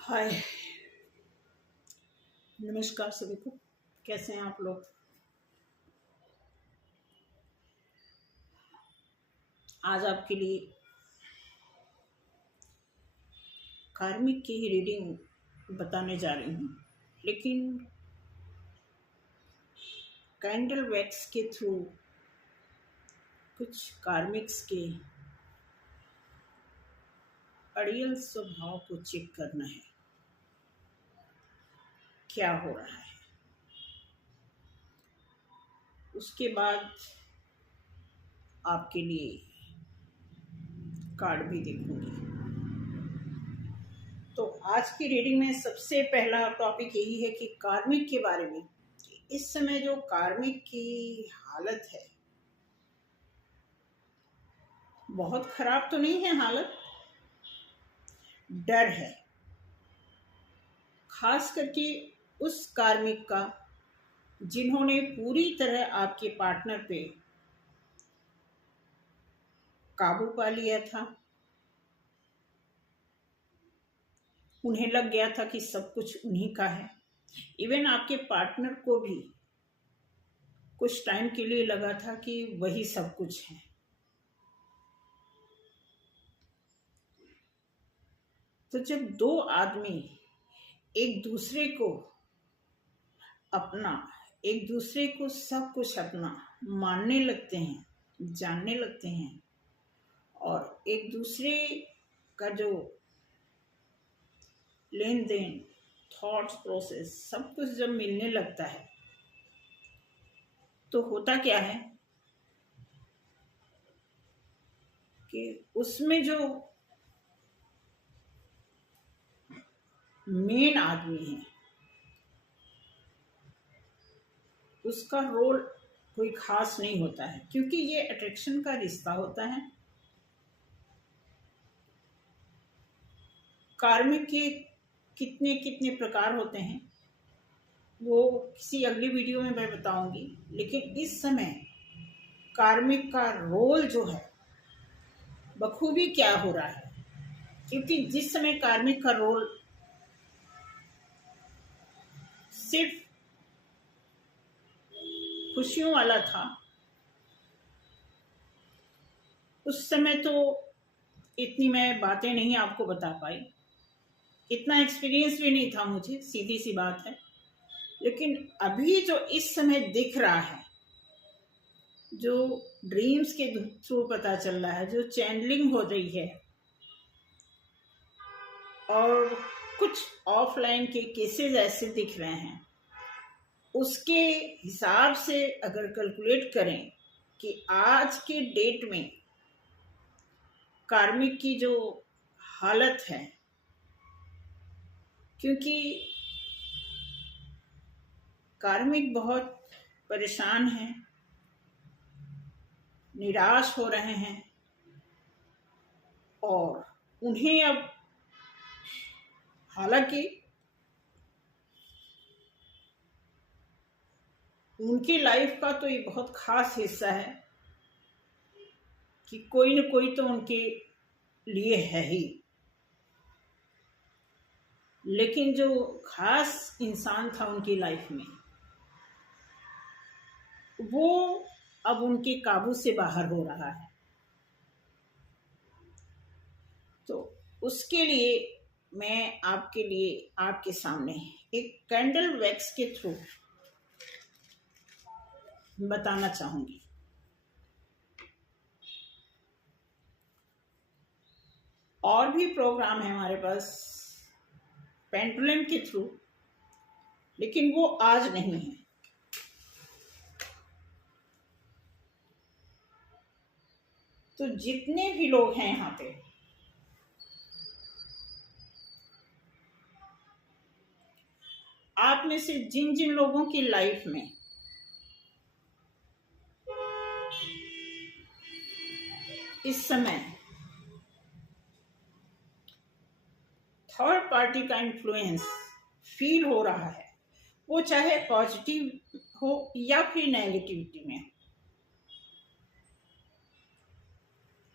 हाय। नमस्कार सभी को। कैसे हैं आप लोग? आज आपके लिए कार्मिक की रीडिंग बताने जा रही हूँ, लेकिन कैंडल वैक्स के थ्रू कुछ कार्मिक्स के अड़ियल स्वभाव को चेक करना है। क्या हो रहा है, उसके बाद आपके लिए कार्ड भी देखूंगी। तो आज की रीडिंग में सबसे पहला टॉपिक यही है कि कार्मिक के बारे में। इस समय जो कार्मिक की हालत है, बहुत खराब तो नहीं है हालत, डर है। खास करके उस कार्मिक का जिन्होंने पूरी तरह आपके पार्टनर पे काबू पा लिया था। उन्हें लग गया था कि सब कुछ उन्हीं का है। इवन आपके पार्टनर को भी कुछ टाइम के लिए लगा था कि वही सब कुछ है। तो जब दो आदमी एक दूसरे को अपना, एक दूसरे को सब कुछ अपना मानने लगते हैं, जानने लगते हैं, और एक दूसरे का जो लेन देन, थॉट्स, प्रोसेस, सब कुछ जब मिलने लगता है तो होता क्या है कि उसमें जो मेन आदमी है उसका रोल कोई खास नहीं होता है, क्योंकि ये अट्रैक्शन का रिश्ता होता है। कार्मिक के कितने कितने प्रकार होते हैं वो किसी अगली वीडियो में मैं बताऊंगी, लेकिन इस समय कार्मिक का रोल जो है बखूबी क्या हो रहा है। क्योंकि जिस समय कार्मिक का रोल सिर्फ खुशियों वाला था, उस समय तो इतनी मैं बातें नहीं आपको बता पाई, इतना एक्सपीरियंस भी नहीं था मुझे, सीधी सी बात है। लेकिन अभी जो इस समय दिख रहा है, जो ड्रीम्स के थ्रू पता चल रहा है, जो चैनलिंग हो रही है, और कुछ ऑफलाइन के केसेस ऐसे दिख रहे हैं, उसके हिसाब से अगर कैलकुलेट करें कि आज के डेट में कार्मिक की जो हालत है, क्योंकि कार्मिक बहुत परेशान हैं, निराश हो रहे हैं, और उन्हें अब, हालांकि उनकी लाइफ का तो ये बहुत खास हिस्सा है कि कोई न कोई तो उनके लिए है ही, लेकिन जो खास इंसान था उनकी लाइफ में वो अब उनके काबू से बाहर हो रहा है। तो उसके लिए मैं आपके लिए, आपके सामने एक कैंडल वैक्स के थ्रू बताना चाहूंगी। और भी प्रोग्राम है हमारे पास पेंडुलम के थ्रू, लेकिन वो आज नहीं है। तो जितने भी लोग हैं यहाँ पे, आप में से जिन जिन लोगों की लाइफ में इस समय थर्ड पार्टी का इन्फ्लुएंस फील हो रहा है, वो चाहे पॉजिटिव हो या फिर नेगेटिविटी में,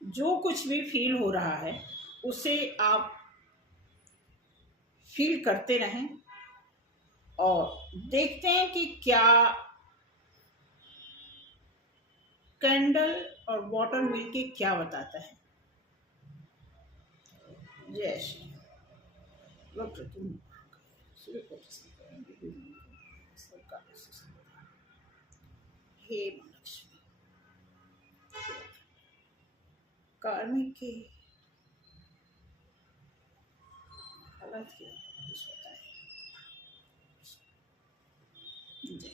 जो कुछ भी फील हो रहा है उसे आप फील करते रहें और देखते हैं कि क्या कैंडल और वाटर मिलके क्या बताता है। जय श्री वक्र तुम हे महालक्ष्मी, कार्मिक के हालत के कुछ बताए। जय।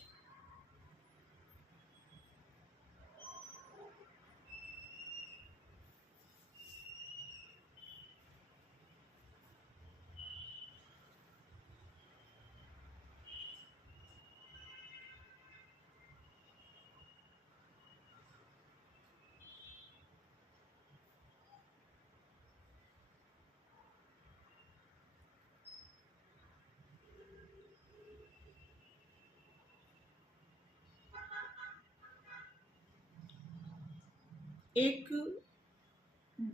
एक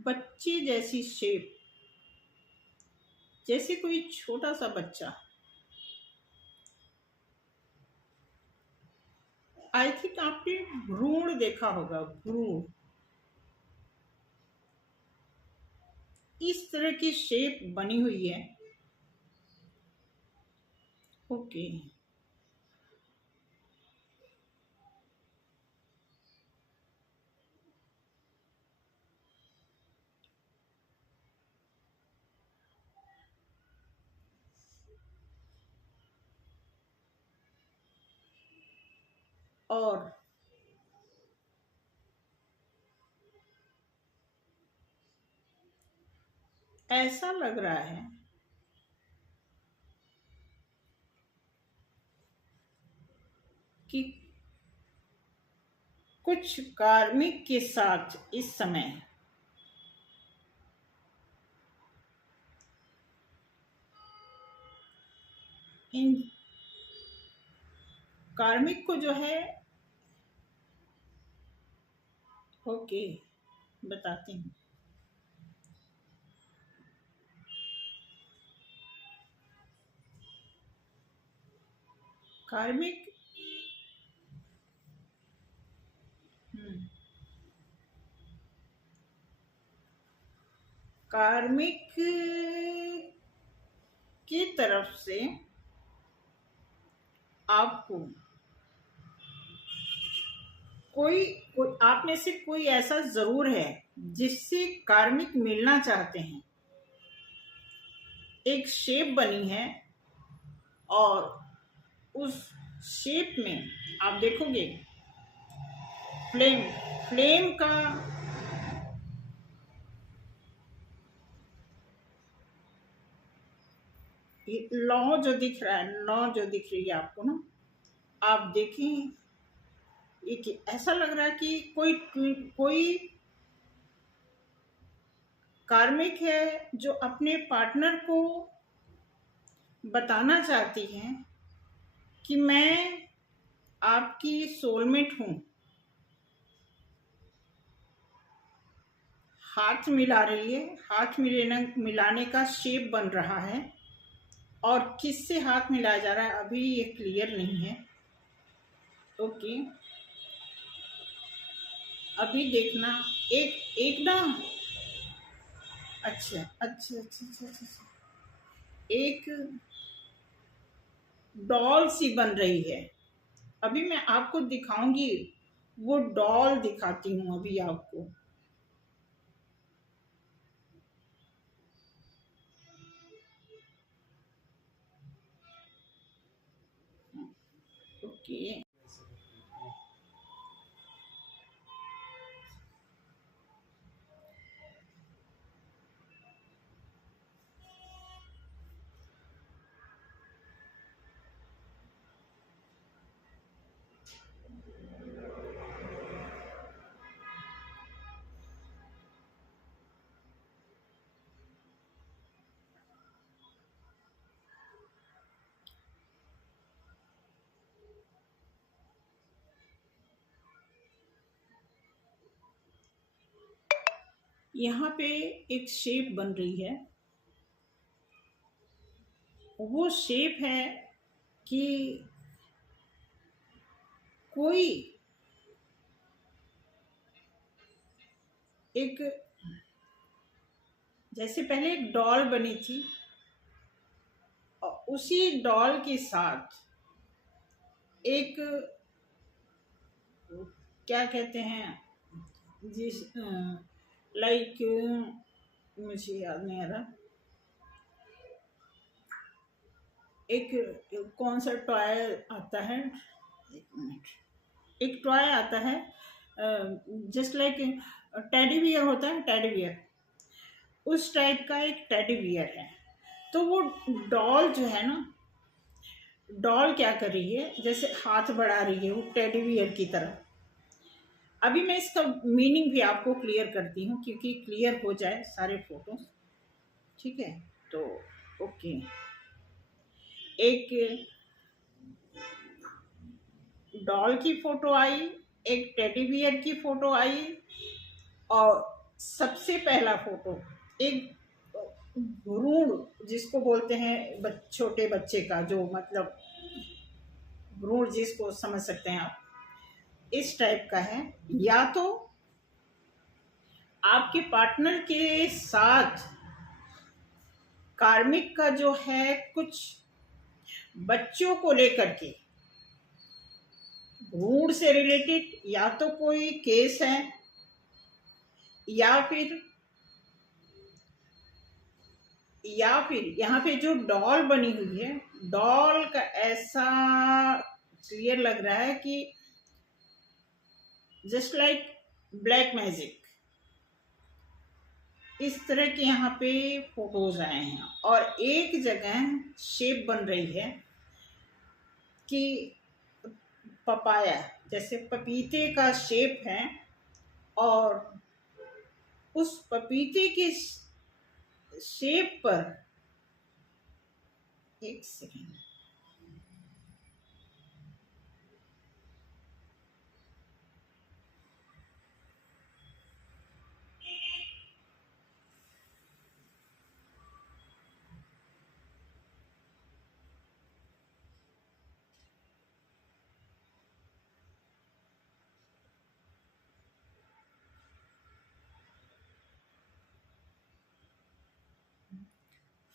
बच्चे जैसी शेप, जैसे कोई छोटा सा बच्चा। आई थिंक आपने भ्रूण देखा होगा, भ्रूण। इस तरह की शेप बनी हुई है। ओके। और ऐसा लग रहा है कि कुछ कार्मिक के साथ इस समय इन कार्मिक को जो है, ओके बताती हूँ। कार्मिक कार्मिक की तरफ से आपको कोई आप में से कोई ऐसा जरूर है जिससे कार्मिक मिलना चाहते हैं। एक शेप बनी है और उस शेप में आप देखोगे फ्लेम फ्लेम का लौ जो दिख रहा है, लौ जो दिख रही है आपको ना, आप देखें एक ऐसा लग रहा है कि कोई कार्मिक है जो अपने पार्टनर को बताना चाहती हैं कि मैं आपकी सोलमेट हूं। हाथ मिला रही है, हाथ मिलाने का शेप बन रहा है। और किससे हाथ मिलाया जा रहा है अभी ये क्लियर नहीं है। ओके, अभी देखना एक एक ना, अच्छा अच्छा अच्छा अच्छा अच्छा, एक डॉल सी बन रही है। अभी मैं आपको दिखाऊंगी, वो डॉल दिखाती हूँ अभी आपको। ओके, यहाँ पे एक शेप बन रही है। वो शेप है कि कोई एक, जैसे पहले एक डॉल बनी थी और उसी डॉल के साथ एक, क्या कहते हैं जिस, लाइक, मुझे याद नहीं आ रहा, एक कौन सा टॉय आता है, एक मिनट, एक टॉय आता है जस्ट लाइक टेडी बियर होता है, टेडी बियर, उस टाइप का एक टेडी बियर है। तो वो डॉल जो है ना, डॉल क्या कर रही है, जैसे हाथ बढ़ा रही है वो टेडी बियर की तरह। अभी मैं इसका मीनिंग भी आपको क्लियर करती हूँ क्योंकि क्लियर हो जाए सारे फोटोज, ठीक है। तो ओके, एक डॉल की फोटो आई, एक टेडी बियर की फोटो आई, और सबसे पहला फोटो एक भ्रूण जिसको बोलते हैं छोटे बच्चे का, जो मतलब भ्रूण जिसको समझ सकते हैं आप, इस टाइप का है। या तो आपके पार्टनर के साथ कार्मिक का जो है कुछ बच्चों को लेकर के भ्रूण से रिलेटेड या तो कोई केस है, या फिर यहाँ पे जो डॉल बनी हुई है, डॉल का ऐसा क्लियर लग रहा है कि जस्ट लाइक ब्लैक मैजिक, इस तरह के यहाँ पे फोटोज आए हैं। और एक जगह शेप बन रही है कि पपाया, जैसे पपीते का शेप है, और उस पपीते के शेप पर, एक सेकेंड,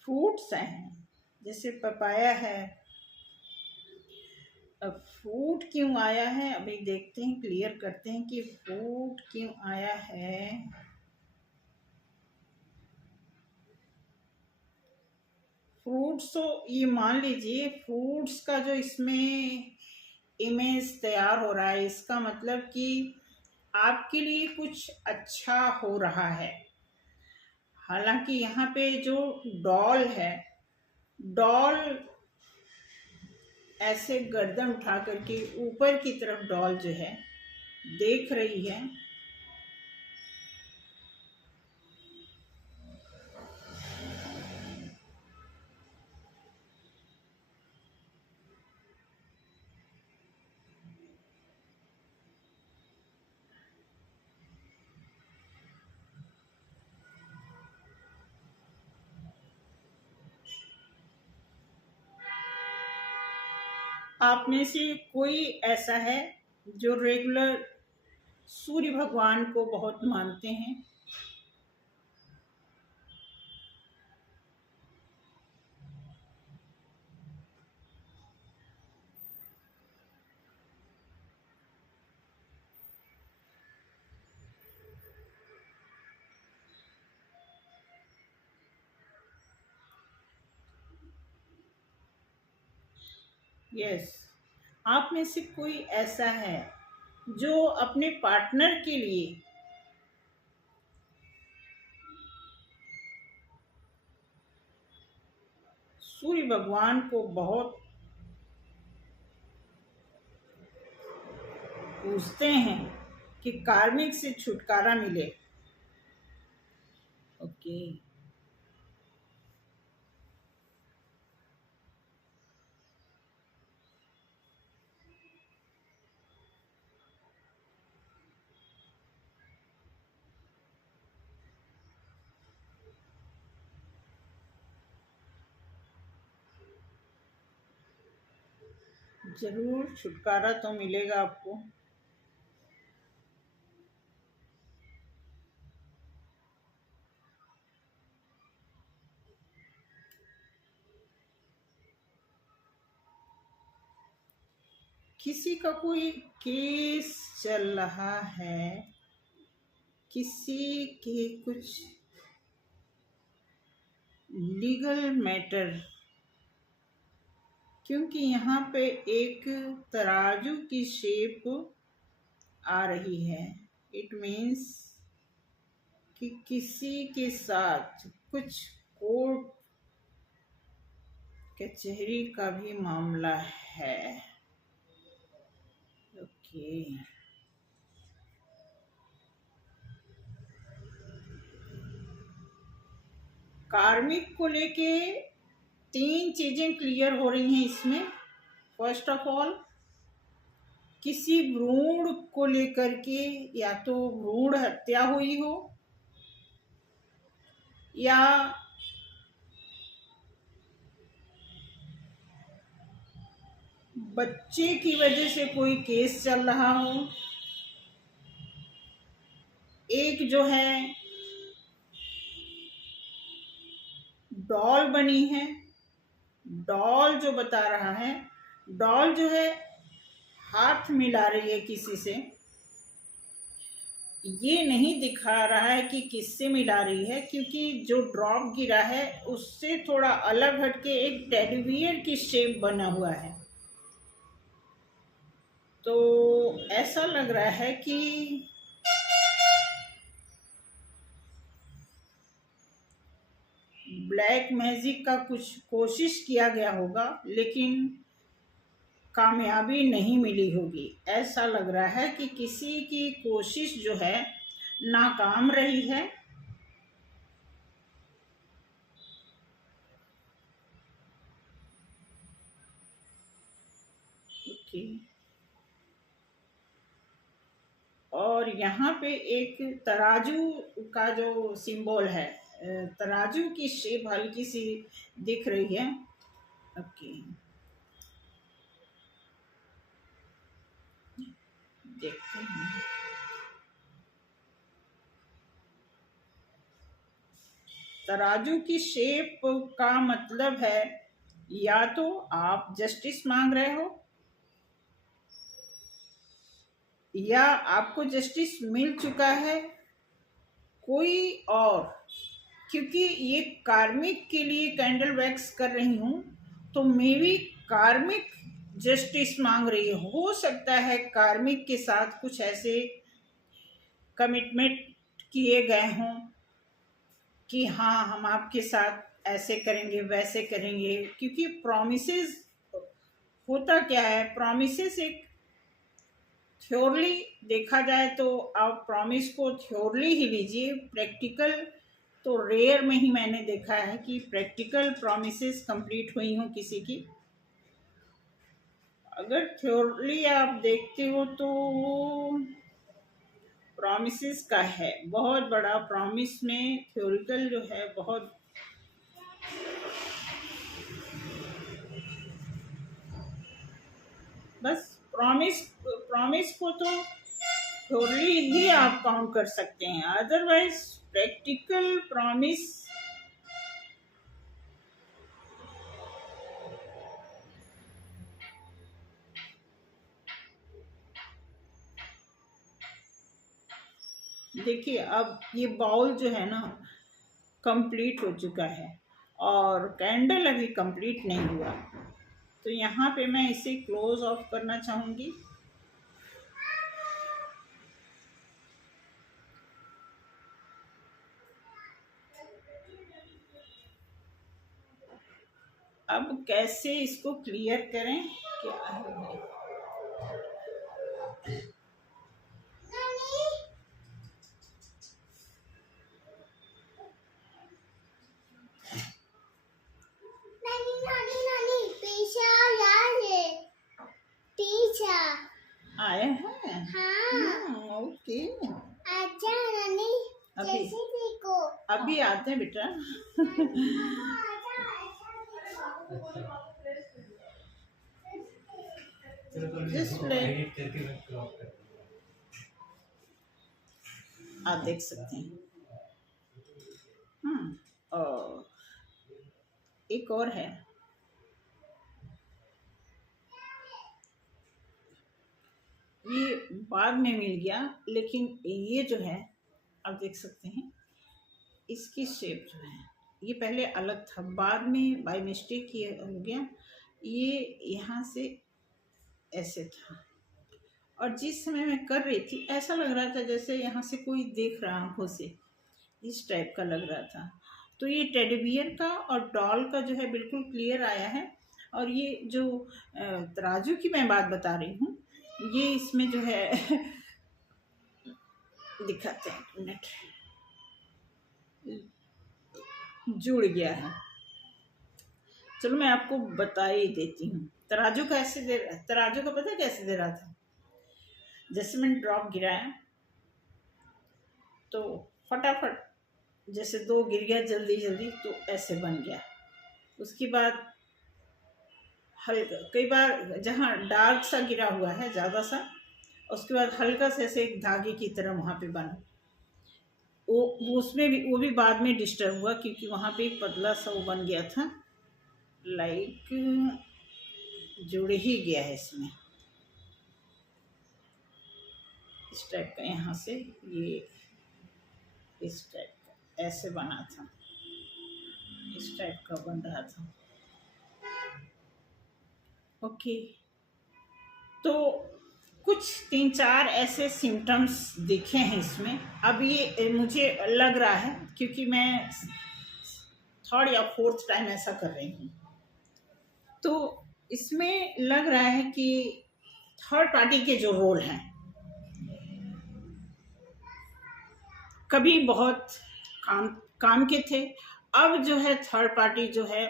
फ्रूट्स हैं, जैसे पपाया है। अब फ्रूट क्यों आया है, अभी देखते हैं, क्लियर करते हैं कि फ्रूट क्यों आया है। फ्रूट्स तो ये मान लीजिए, फ्रूट्स का जो इसमें इमेज तैयार हो रहा है, इसका मतलब कि आपके लिए कुछ अच्छा हो रहा है। हालांकि यहाँ पे जो डॉल है, डॉल ऐसे गर्दन उठा करके ऊपर की तरफ डॉल जो है देख रही है। आप में से कोई ऐसा है जो रेगुलर सूर्य भगवान को बहुत मानते हैं? यस। आप में से कोई ऐसा है जो अपने पार्टनर के लिए सूर्य भगवान को बहुत पूजते हैं कि कार्मिक से छुटकारा मिले? ओके। जरूर छुटकारा तो मिलेगा आपको। किसी का कोई केस चल रहा है, किसी के कुछ लीगल मैटर, क्योंकि यहाँ पे एक तराजू की शेप आ रही है। इट मीन्स कि किसी के साथ कुछ कोर्ट कचहरी का भी मामला है। ओके, कार्मिक को लेके 3 चीजें क्लियर हो रही हैं इसमें। फर्स्ट ऑफ ऑल, किसी भ्रूण को लेकर के या तो भ्रूण हत्या हुई हो या बच्चे की वजह से कोई केस चल रहा हो। एक जो है डॉल बनी है, डॉल जो बता रहा है, डॉल जो है हाथ मिला रही है किसी से। ये नहीं दिखा रहा है कि किससे मिला रही है, क्योंकि जो ड्रॉप गिरा है उससे थोड़ा अलग हटके एक टेडी बियर की शेप बना हुआ है। तो ऐसा लग रहा है कि ब्लैक मैजिक का कुछ कोशिश किया गया होगा, लेकिन कामयाबी नहीं मिली होगी। ऐसा लग रहा है कि किसी की कोशिश जो है नाकाम रही है। ओके, और यहाँ पे एक तराजू का जो सिंबल है, तराजू की शेप हल्की सी दिख रही है। ओके, देखते हैं। तराजू की शेप का मतलब है या तो आप जस्टिस मांग रहे हो या आपको जस्टिस मिल चुका है कोई और। क्योंकि ये कार्मिक के लिए कैंडल वैक्स कर रही हूँ, तो मे बी कार्मिक जस्टिस मांग रही है। हो सकता है कार्मिक के साथ कुछ ऐसे कमिटमेंट किए गए हों कि हाँ, हम आपके साथ ऐसे करेंगे वैसे करेंगे। क्योंकि प्रॉमिसेस, होता क्या है, प्रॉमिसेस एक थ्योरली देखा जाए तो आप प्रॉमिस को थ्योरली ही लीजिए। प्रैक्टिकल तो रेयर में ही मैंने देखा है कि प्रैक्टिकल प्रॉमिसेस कंप्लीट हुई हों किसी की। अगर थ्योरली आप देखते हो तो प्रॉमिसेस का है, बहुत बड़ा प्रॉमिस में थ्योरिकल जो है बहुत बस प्रॉमिस को तो थ्योरली ही आप काउंट कर सकते हैं। अदरवाइज प्रैक्टिकल प्रॉमिस देखिए, अब ये बाउल जो है ना कंप्लीट हो चुका है और कैंडल अभी कंप्लीट नहीं हुआ। तो यहाँ पे मैं इसे क्लोज ऑफ करना चाहूँगी। अब कैसे इसको क्लियर करें, क्या है? आए हैं? हाँ। ओके, अच्छा नानी, अभी जैसे देखो अभी आते हैं बेटा। जस्ट लाइक आप देख सकते हैं। और एक और है, ये बाद में मिल गया, लेकिन ये जो है आप देख सकते हैं, इसकी शेप जो है ये पहले अलग था, बाद में बाय मिस्टेक ये हो गया, ये यहाँ से ऐसे था, और जिस समय मैं कर रही थी ऐसा लग रहा था जैसे यहाँ से कोई देख रहा आंखों से, इस टाइप का लग रहा था। तो ये टेडी बियर का और डॉल का जो है बिल्कुल क्लियर आया है। और ये जो तराजू की मैं बात बता रही हूँ, ये इसमें जो है दिखाते हैं, मिनट, जुड़ गया है। चलो मैं आपको बता ही देती हूँ। तराजू कैसे दे रहा, तराजू का पता है कैसे दे रहा था, जैसे मैंने ड्रॉप गिराया तो फटाफट जैसे 2 गिर गया जल्दी जल्दी, तो ऐसे बन गया। उसके बाद हल्का, कई बार जहाँ डार्क सा गिरा हुआ है ज़्यादा सा, उसके बाद हल्का से ऐसे एक धागे की तरह वहाँ पे बना, वो उसमें भी, वो भी बाद में डिस्टर्ब हुआ क्योंकि वहाँ पे एक पतला सा वो बन गया था, लाइक जुड़ ही गया है इसमें, इस टाइप का, यहाँ से ये इस टाइप का ऐसे बना था, इस टाइप का बन रहा था। ओके, तो कुछ 3-4 ऐसे सिम्टम्स दिखे हैं इसमें। अब ये मुझे लग रहा है क्योंकि मैं 3rd या 4th टाइम ऐसा कर रही हूँ, तो इसमें लग रहा है कि थर्ड पार्टी के जो रोल हैं, कभी बहुत काम के थे, अब जो है थर्ड पार्टी जो है,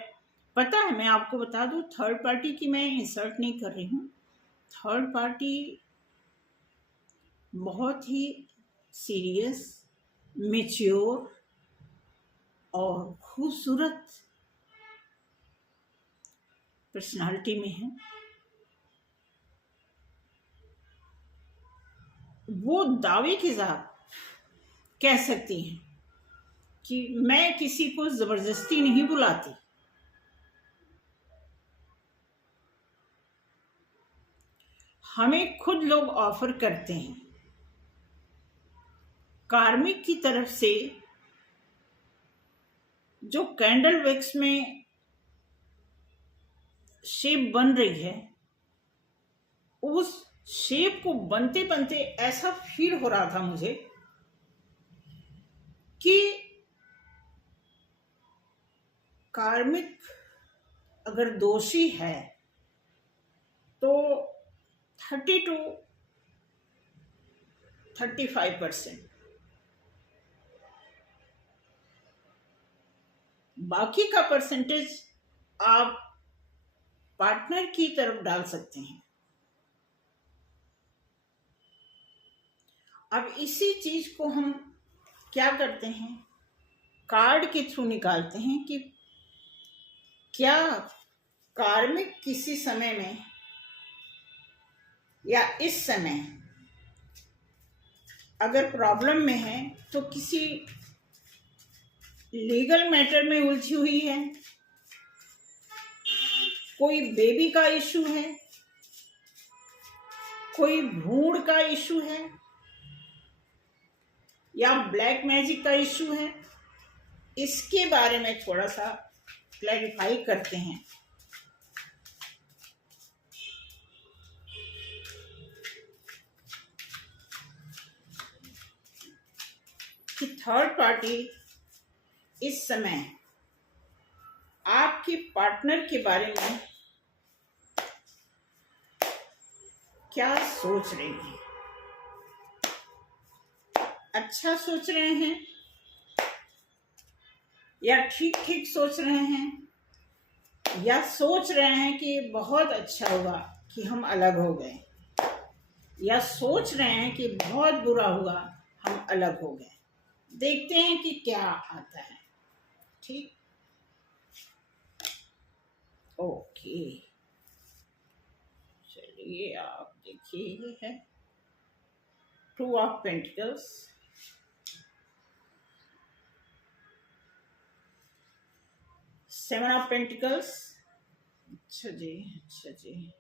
पता है मैं आपको बता दूं, थर्ड पार्टी की मैं इंसल्ट नहीं कर रही हूँ, थर्ड पार्टी बहुत ही सीरियस, मैच्योर और खूबसूरत पर्सनालिटी में है। वो दावे के साथ कह सकती हैं कि मैं किसी को जबरदस्ती नहीं बुलाती, हमें खुद लोग ऑफर करते हैं। कार्मिक की तरफ से जो कैंडल वैक्स में शेप बन रही है, उस शेप को बनते बनते ऐसा फील हो रहा था मुझे कि कार्मिक अगर दोषी है तो 30 to 35%, बाकी का परसेंटेज आप पार्टनर की तरफ डाल सकते हैं। अब इसी चीज को हम क्या करते हैं, कार्ड के थ्रू निकालते हैं कि क्या कार्मिक किसी समय में या इस समय अगर प्रॉब्लम में है तो किसी लीगल मैटर में उलझी हुई है, कोई बेबी का इशू है, कोई भूड़ का इशू है, या ब्लैक मैजिक का इशू है। इसके बारे में थोड़ा सा क्लैरिफाई करते हैं। कि थर्ड पार्टी इस समय आपके पार्टनर के बारे में क्या सोच रहे हैं, अच्छा सोच रहे हैं या ठीक ठीक सोच रहे हैं, या सोच रहे हैं कि बहुत अच्छा हुआ कि हम अलग हो गए, या सोच रहे हैं कि बहुत बुरा हुआ हम अलग हो गए। देखते हैं कि क्या आता है। ठीक, ओके, चलिए ये आप देखिए, ये है 2 ऑफ पेंटिकल्स, 7 ऑफ पेंटिकल्स। अच्छा जी, अच्छा जी,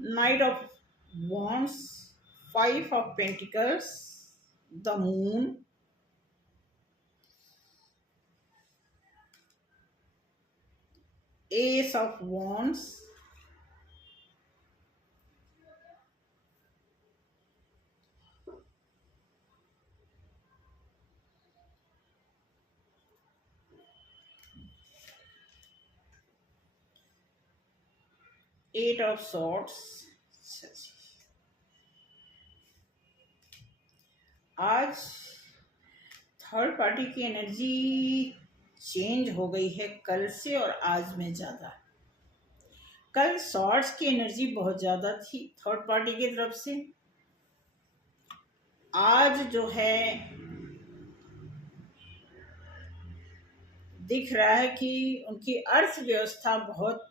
knight of wands, 5 of pentacles, the moon, ace of wands, eight of swords. आज थर्ड पार्टी की एनर्जी चेंज हो गई है कल से और आज में ज़्यादा। कल सॉर्ड्स की एनर्जी बहुत ज़्यादा थी थर्ड पार्टी की तरफ से। आज जो है दिख रहा है कि उनकी अर्थव्यवस्था बहुत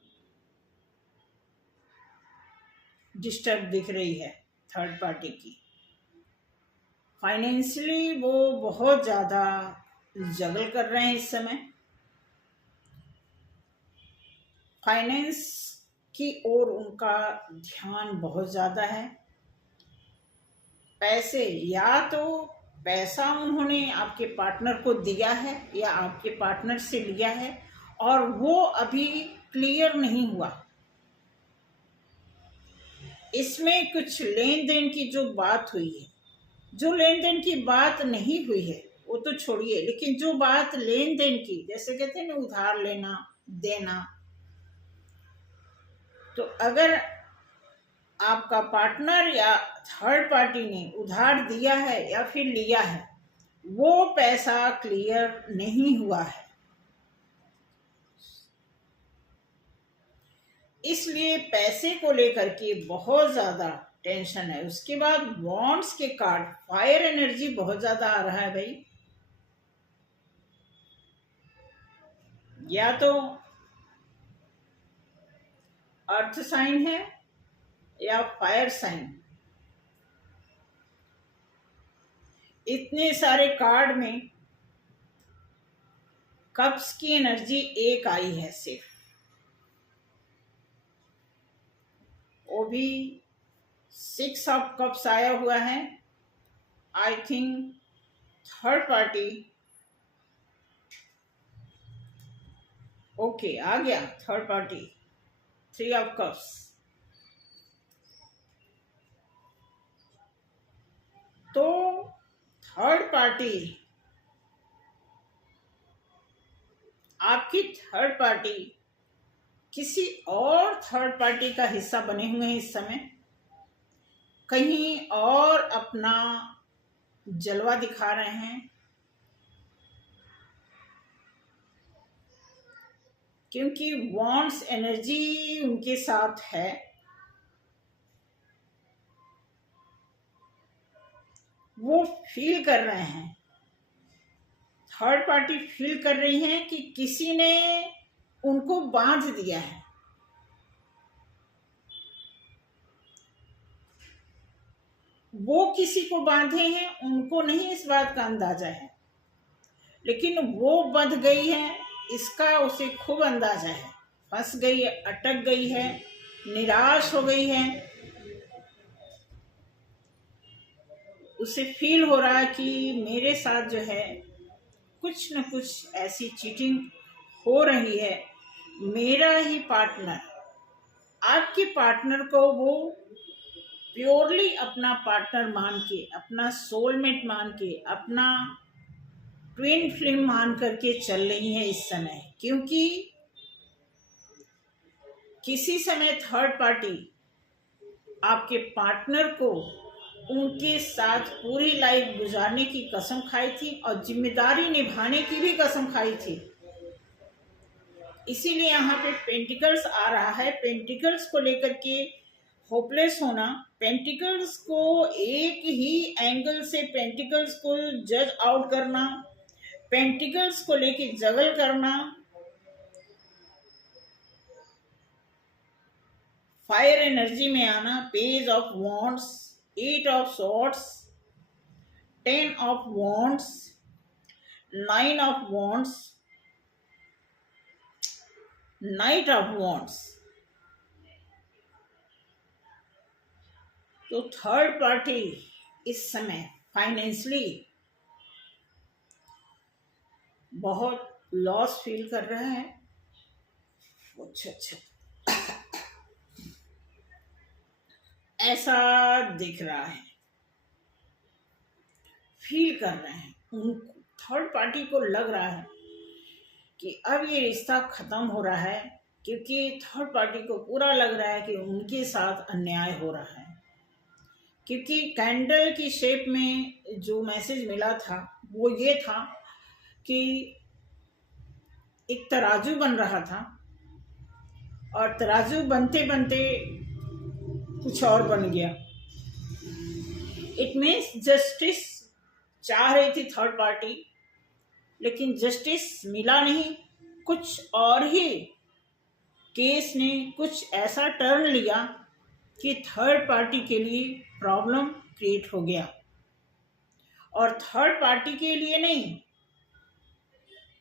डिस्टर्ब दिख रही है थर्ड पार्टी की। फाइनेंशियली वो बहुत ज़्यादा जगल कर रहे हैं इस समय। फाइनेंस की ओर उनका ध्यान बहुत ज़्यादा है। पैसे, या तो पैसा उन्होंने आपके पार्टनर को दिया है या आपके पार्टनर से लिया है और वो अभी क्लियर नहीं हुआ। इसमें कुछ लेन देन की जो बात हुई है, जो लेन देन की बात नहीं हुई है वो तो छोड़िए, लेकिन जो बात लेन देन की, जैसे कहते हैं ना उधार लेना देना, तो अगर आपका पार्टनर या थर्ड पार्टी ने उधार दिया है या फिर लिया है, वो पैसा क्लियर नहीं हुआ है, इसलिए पैसे को लेकर के बहुत ज्यादा टेंशन है। उसके बाद बॉन्ड्स के कार्ड, फायर एनर्जी बहुत ज्यादा आ रहा है भाई। या तो अर्थ साइन है या फायर साइन। इतने सारे कार्ड में कप्स की एनर्जी एक आई है सिर्फ, वो भी 6 ऑफ कप्स आया हुआ है। I think third party, okay आ गया थर्ड पार्टी, 3 ऑफ कप्स। तो थर्ड पार्टी, आपकी थर्ड पार्टी किसी और थर्ड पार्टी का हिस्सा बने हुए हैं इस समय। कहीं और अपना जलवा दिखा रहे हैं, क्योंकि वॉन्ड्स एनर्जी उनके साथ है। वो फील कर रहे हैं, थर्ड पार्टी फील कर रही है कि किसी ने उनको बांध दिया है। वो किसी को बांधे हैं, उनको नहीं इस बात का अंदाजा है, लेकिन वो बंध गई है इसका उसे खूब अंदाजा है। फंस गई है, अटक गई है, निराश हो गई है। उसे फील हो रहा है कि मेरे साथ जो है कुछ न कुछ ऐसी चीटिंग हो रही है। मेरा ही पार्टनर, आपके पार्टनर को वो प्योरली अपना पार्टनर मान के, अपना सोलमेट मान के, अपना ट्विन फ्लेम मान करके चल रही है इस समय। क्योंकि किसी समय थर्ड पार्टी आपके पार्टनर को उनके साथ पूरी लाइफ गुजारने की कसम खाई थी और जिम्मेदारी निभाने की भी कसम खाई थी। इसीलिए यहाँ पे पेंटिकल्स आ रहा है। पेंटिकल्स को लेकर के होपलेस होना, पेंटिकल्स को एक ही एंगल से पेंटिकल्स को जज आउट करना, पेंटिकल्स को लेके जगल करना, फायर एनर्जी में आना, page of wands, 8 of swords, 10 of wands, 9 of wands, night of wands. तो थर्ड पार्टी इस समय फाइनेंशियली बहुत लॉस फील कर रहा है। अच्छा ऐसा दिख रहा है, फील कर रहे हैं। थर्ड पार्टी को लग रहा है कि अब ये रिश्ता खत्म हो रहा है, क्योंकि थर्ड पार्टी को पूरा लग रहा है कि उनके साथ अन्याय हो रहा है। क्योंकि कैंडल की शेप में जो मैसेज मिला था वो ये था कि एक तराजू बन रहा था और तराजू बनते बनते कुछ और बन गया। इट मीन्स जस्टिस चाह रही थी थर्ड पार्टी, लेकिन जस्टिस मिला नहीं। कुछ और ही केस ने कुछ ऐसा टर्न लिया कि थर्ड पार्टी के लिए प्रॉब्लम क्रिएट हो गया। और थर्ड पार्टी के लिए नहीं,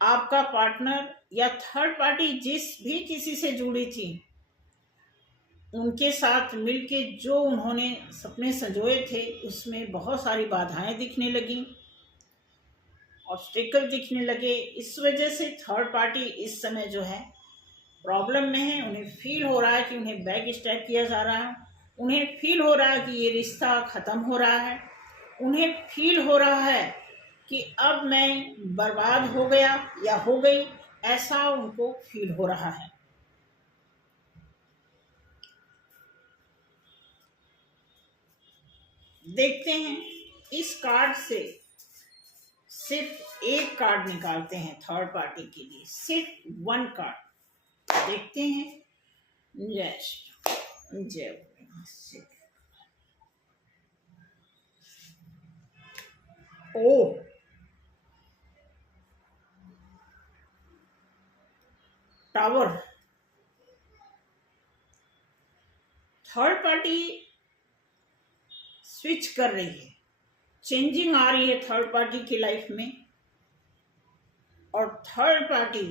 आपका पार्टनर या थर्ड पार्टी जिस भी किसी से जुड़ी थी, उनके साथ मिलके जो उन्होंने सपने संजोए थे उसमें बहुत सारी बाधाएं दिखने लगी, ऑब्स्टेकल दिखने लगे। इस वजह से थर्ड पार्टी इस समय जो है प्रॉब्लम में है। उन्हें फील हो रहा है कि उन्हें बैक स्टेप किया जा रहा है, उन्हें फील हो रहा है कि ये रिश्ता ख़त्म हो रहा है, उन्हें फील हो रहा है कि अब मैं बर्बाद हो गया या हो गई, ऐसा उनको फील हो रहा है। देखते हैं इस कार्ड से सिर्फ एक कार्ड निकालते हैं थर्ड पार्टी के लिए, सिर्फ वन कार्ड देखते हैं। जय श्री जय ओ टावर। थर्ड पार्टी स्विच कर रही है, चेंजिंग आ रही है थर्ड पार्टी की लाइफ में। और थर्ड पार्टी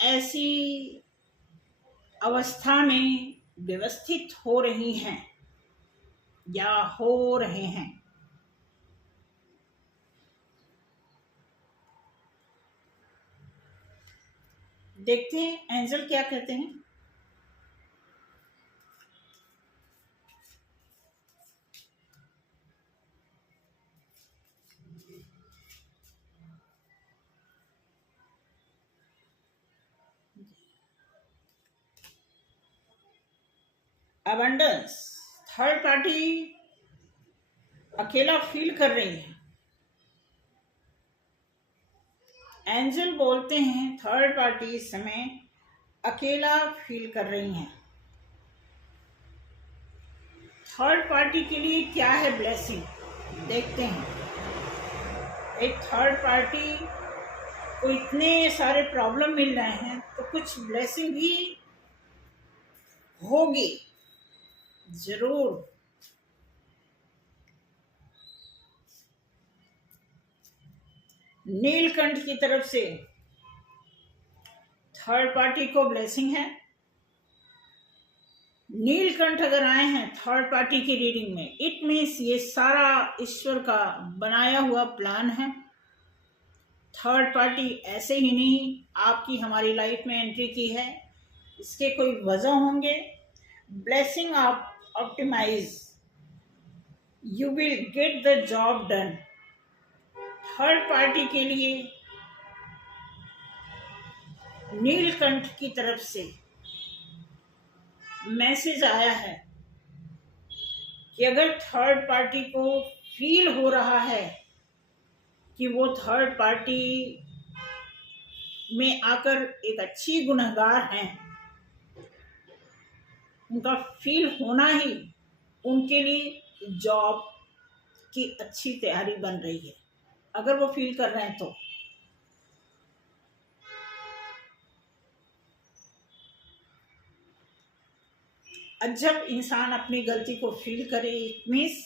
ऐसी अवस्था में व्यवस्थित हो रही हैं या हो रहे हैं, देखते हैं एंजल क्या कहते हैं। अबंडेंस, थर्ड पार्टी अकेला फील कर रही है। एंजल बोलते हैं थर्ड पार्टी इस समय अकेला फील कर रही हैं। थर्ड पार्टी के लिए क्या है ब्लेसिंग, देखते हैं। एक थर्ड पार्टी को इतने सारे प्रॉब्लम मिल रहे हैं तो कुछ ब्लेसिंग भी होगी जरूर। नीलकंठ की तरफ से थर्ड पार्टी को ब्लेसिंग है। नीलकंठ अगर आए हैं थर्ड पार्टी की रीडिंग में, इट मीन्स ये सारा ईश्वर का बनाया हुआ प्लान है। थर्ड पार्टी ऐसे ही नहीं आपकी हमारी लाइफ में एंट्री की है, इसके कोई वजह होंगे। ब्लेसिंग आप optimise, you will get the job done. Third party के लिए नीलकंठ की तरफ से मैसेज आया है कि अगर थर्ड पार्टी को फील हो रहा है कि वो थर्ड पार्टी में आकर एक अच्छी गुनहगार हैं, उनका फील होना ही उनके लिए जॉब की अच्छी तैयारी बन रही है, अगर वो फील कर रहे हैं तो। जब इंसान अपनी गलती को फील करे, इट मीन्स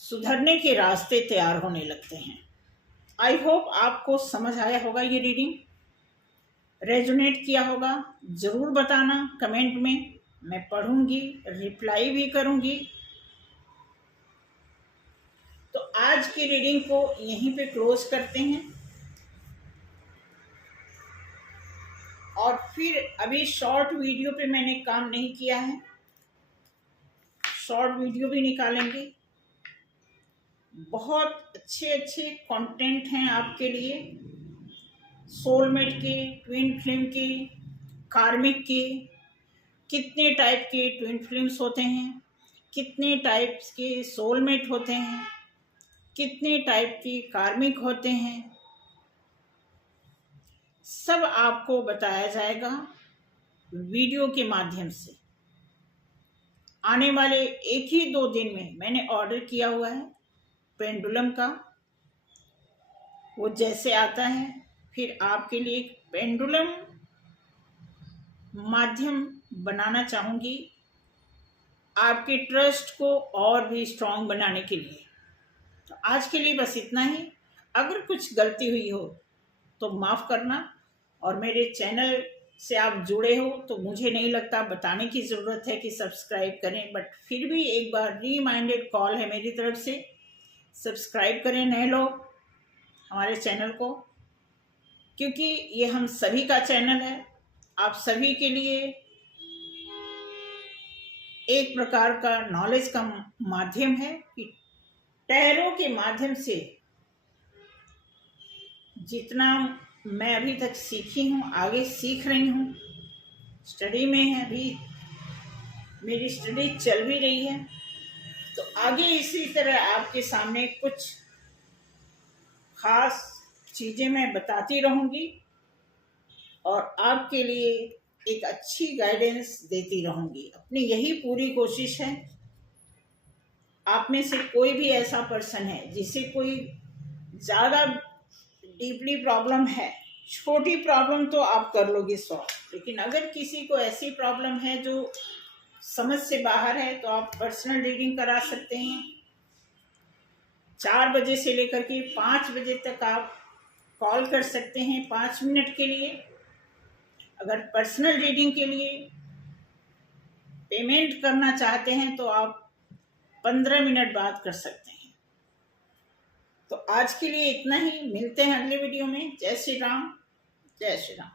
सुधरने के रास्ते तैयार होने लगते हैं। आई होप आपको समझ आया होगा, ये रीडिंग रेजोनेट किया होगा। ज़रूर बताना कमेंट में, मैं पढ़ूंगी, रिप्लाई भी करूंगी। तो आज की रीडिंग को यहीं पे क्लोज करते हैं, और फिर अभी शॉर्ट वीडियो पे मैंने काम नहीं किया है, शॉर्ट वीडियो भी निकालेंगे। बहुत अच्छे अच्छे कंटेंट हैं आपके लिए, सोलमेट के, ट्विन फ्लेम के, कार्मिक के। कितने टाइप के ट्विन फ्लेम्स होते हैं, कितने टाइप्स के सोलमेट होते हैं, कितने टाइप के कार्मिक होते हैं, सब आपको बताया जाएगा वीडियो के माध्यम से। आने वाले 1 ही 2 दिन में मैंने ऑर्डर किया हुआ है पेंडुलम का, वो जैसे आता है फिर आपके लिए एक पेंडुलम माध्यम बनाना चाहूँगी, आपके ट्रस्ट को और भी स्ट्रांग बनाने के लिए। तो आज के लिए बस इतना ही। अगर कुछ गलती हुई हो तो माफ़ करना, और मेरे चैनल से आप जुड़े हो तो मुझे नहीं लगता बताने की ज़रूरत है कि सब्सक्राइब करें, बट फिर भी एक बार रिमाइंडेड कॉल है मेरी तरफ से, सब्सक्राइब करें नए लोग हमारे चैनल को, क्योंकि ये हम सभी का चैनल है, आप सभी के लिए एक प्रकार का नॉलेज का माध्यम है कि टैरो के माध्यम से जितना मैं अभी तक सीखी हूँ, आगे सीख रही हूँ, स्टडी में है, अभी मेरी स्टडी चल भी रही है, तो आगे इसी तरह आपके सामने कुछ खास चीज़ें मैं बताती रहूँगी और आपके लिए एक अच्छी गाइडेंस देती रहूँगी। अपनी यही पूरी कोशिश है। आप में से कोई भी ऐसा पर्सन है जिसे कोई ज़्यादा डीपली प्रॉब्लम है, छोटी प्रॉब्लम तो आप कर लोगे सॉल्व, लेकिन अगर किसी को ऐसी प्रॉब्लम है जो समझ से बाहर है तो आप पर्सनल रीडिंग करा सकते हैं। 4 बजे से लेकर के 5 बजे तक आप कॉल कर सकते हैं 5 मिनट के लिए। अगर पर्सनल रीडिंग के लिए पेमेंट करना चाहते हैं तो आप 15 मिनट बाद कर सकते हैं। तो आज के लिए इतना ही, मिलते हैं अगले वीडियो में। जय श्री राम, जय श्री राम।